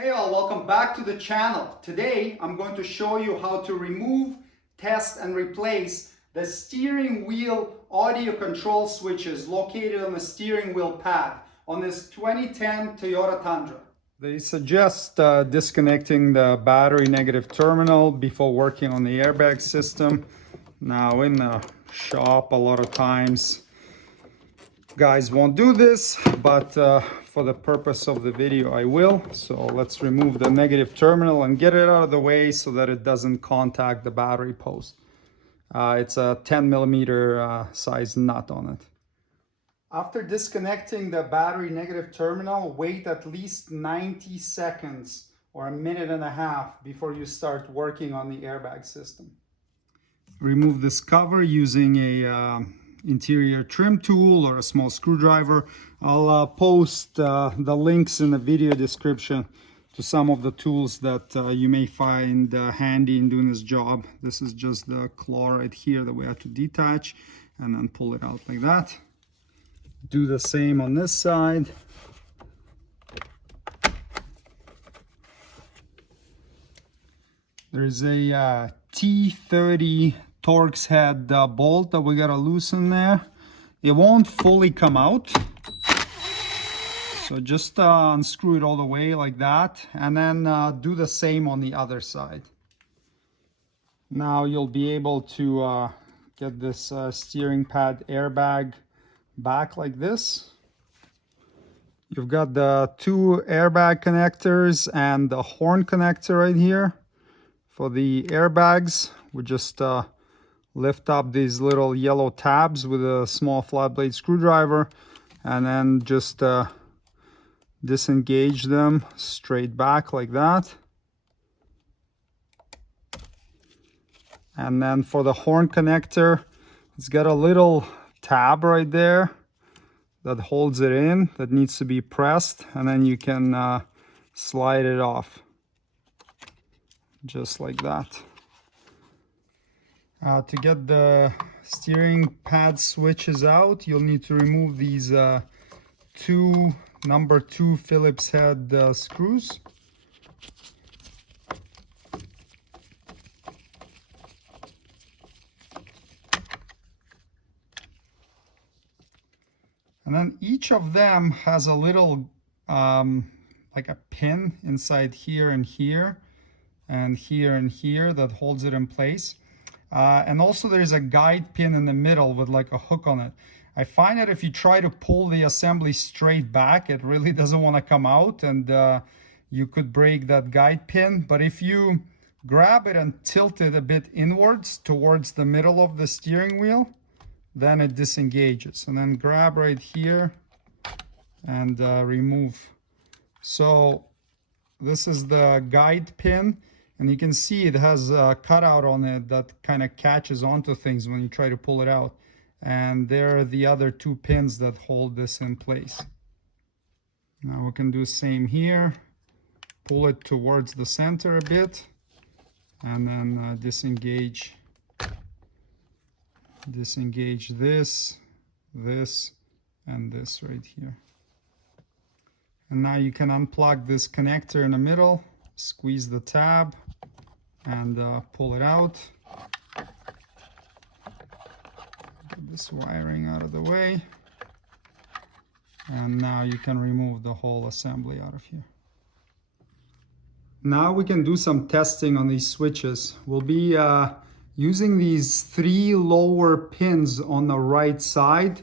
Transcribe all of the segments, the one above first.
Hey all, welcome back to the channel. Today I'm going to show you how to remove, test and replace the steering wheel audio control switches located on the steering wheel pad on this 2010 Toyota Tundra. They suggest disconnecting the battery negative terminal before working on the airbag system. Now in the shop a lot of times guys won't do this, but for the purpose of the video I will. So let's remove the negative terminal and get it out of the way so that it doesn't contact the battery post. It's a 10 millimeter size nut on it. After disconnecting the battery negative terminal, wait at least 90 seconds or a minute and a half before you start working on the airbag system. Remove this cover using a interior trim tool or a small screwdriver. I'll post the links in the video description to some of the tools that you may find handy in doing this job. This is just the claw right here that we have to detach and then pull it out like that. Do the same on this side. There's a T30 Torx head bolt that we gotta loosen there. It won't fully come out, so just unscrew it all the way like that, and then do the same on the other side. Now you'll be able to get this steering pad airbag back like this. You've got the two airbag connectors and the horn connector right here. For the airbags, we just lift up these little yellow tabs with a small flat blade screwdriver and then just disengage them straight back like that. And then for the horn connector, it's got a little tab right there that holds it in, that needs to be pressed, and then you can slide it off just like that. To get the steering pad switches out, you'll need to remove these two number 2 Phillips head screws. And then each of them has a little like a pin inside here and here and here and here that holds it in place. And also there's a guide pin in the middle with like a hook on it. I find that if you try to pull the assembly straight back, it really doesn't want to come out, and you could break that guide pin. But if you grab it and tilt it a bit inwards towards the middle of the steering wheel, then it disengages. And then grab right here and remove. So this is the guide pin, and you can see it has a cutout on it that kind of catches onto things when you try to pull it out. And there are the other two pins that hold this in place. Now we can do the same here. Pull it towards the center a bit and then disengage this, this, and this right here. And now you can unplug this connector in the middle, squeeze the tab, and pull it out. Get this wiring out of the way. And now you can remove the whole assembly out of here. Now we can do some testing on these switches. We'll be using these 3 lower pins on the right side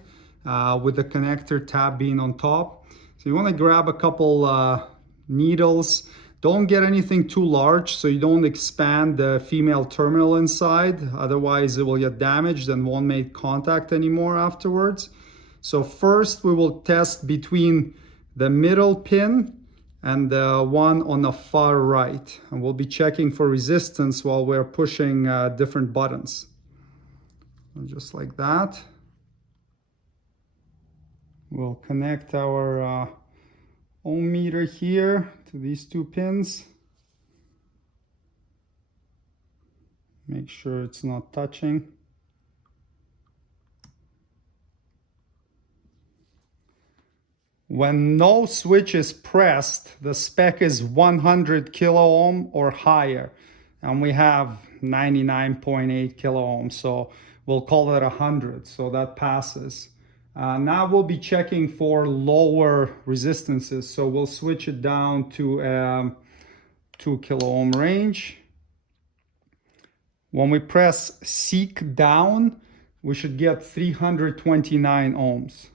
with the connector tab being on top. So you want to grab a couple needles. Don't get anything too large so you don't expand the female terminal inside. Otherwise it will get damaged and won't make contact anymore afterwards. So first we will test between the middle pin and the one on the far right. And we'll be checking for resistance while we're pushing different buttons. And just like that. We'll connect our ohm meter here to these 2 pins. Make sure it's not touching. When no switch is pressed, the spec is 100 kilo ohm or higher, and we have 99.8 kilo ohm, so we'll call it 100, so that passes. Now we'll be checking for lower resistances, so we'll switch it down to 2 kilo ohm range. When we press seek down, we should get 329 ohms.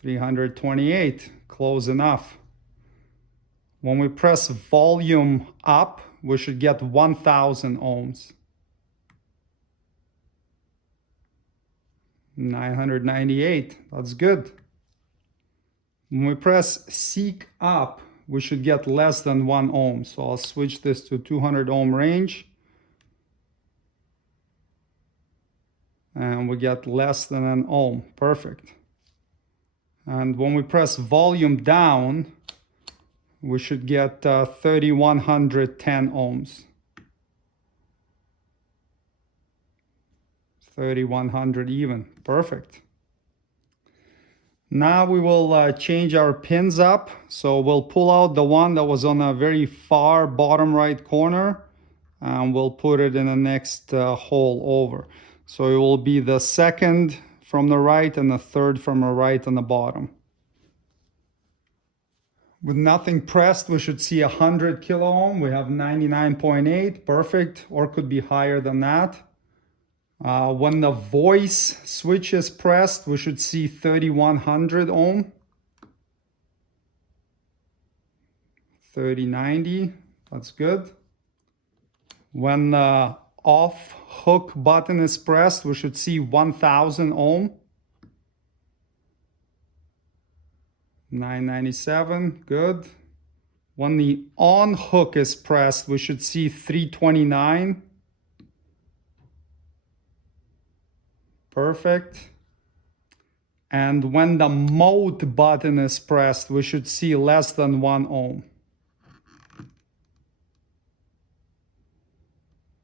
328, close enough. When we press volume up, we should get 1000 ohms. 998, that's good. When we press seek up, we should get less than 1 ohm. So I'll switch this to 200 ohm range. And we get less than an ohm, perfect. And when we press volume down, we should get 3110 ohms. 3100 even, perfect. Now we will change our pins up. So we'll pull out the one that was on a very far bottom right corner, and we'll put it in the next hole over. So it will be the second from the right and the third from the right on the bottom. With nothing pressed, we should see 100 kilo ohm. We have 99.8, perfect, or could be higher than that. When the voice switch is pressed, we should see 3100 ohm. 3090, that's good. When the off hook button is pressed, we should see 1000 ohm. 997, good. When the on hook is pressed, we should see 329. Perfect. And when the mode button is pressed, we should see less than 1 ohm.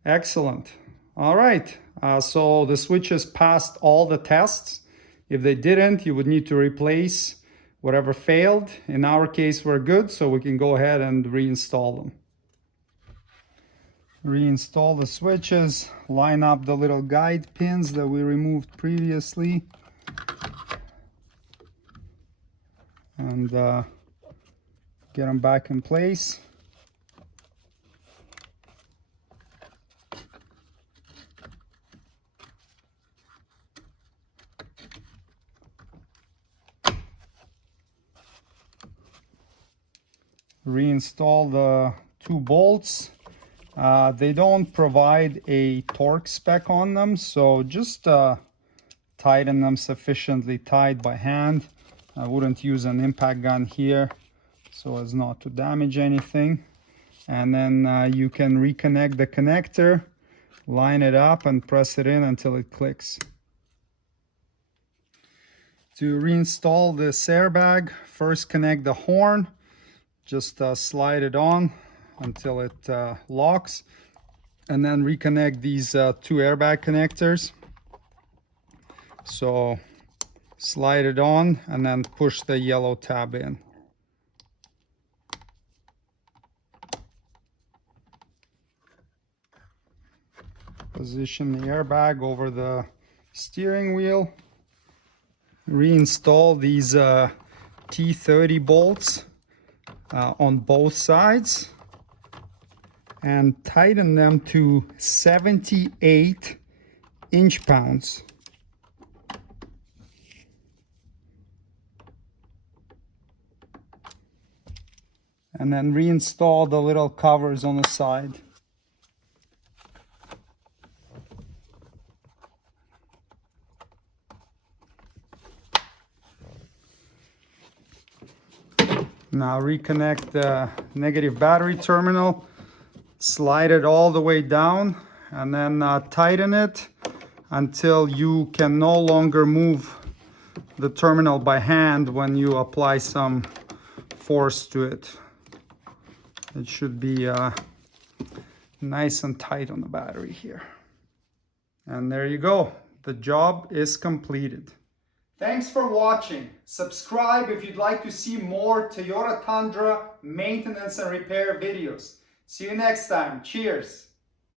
Excellent. All right. So the switches passed all the tests. If they didn't, you would need to replace whatever failed. In our case, we're good, so we can go ahead and reinstall them. Reinstall the switches, line up the little guide pins that we removed previously, and get them back in place. Reinstall the 2 bolts. They don't provide a torque spec on them, so just tighten them sufficiently tight by hand. I wouldn't use an impact gun here so as not to damage anything. And then you can reconnect the connector, line it up and press it in until it clicks. To reinstall this airbag, first connect the horn. Just slide it on until it locks, and then reconnect these 2 airbag connectors. So slide it on and then push the yellow tab in. Position the airbag over the steering wheel. Reinstall these T30 bolts on both sides and tighten them to 78 inch-pounds. And then reinstall the little covers on the side. Now reconnect the negative battery terminal, slide it all the way down, and then tighten it until you can no longer move the terminal by hand when you apply some force to it. It should be nice and tight on the battery here. And there you go. The job is completed. Thanks for watching. Subscribe if you'd like to see more Toyota Tundra maintenance and repair videos. See you next time. Cheers.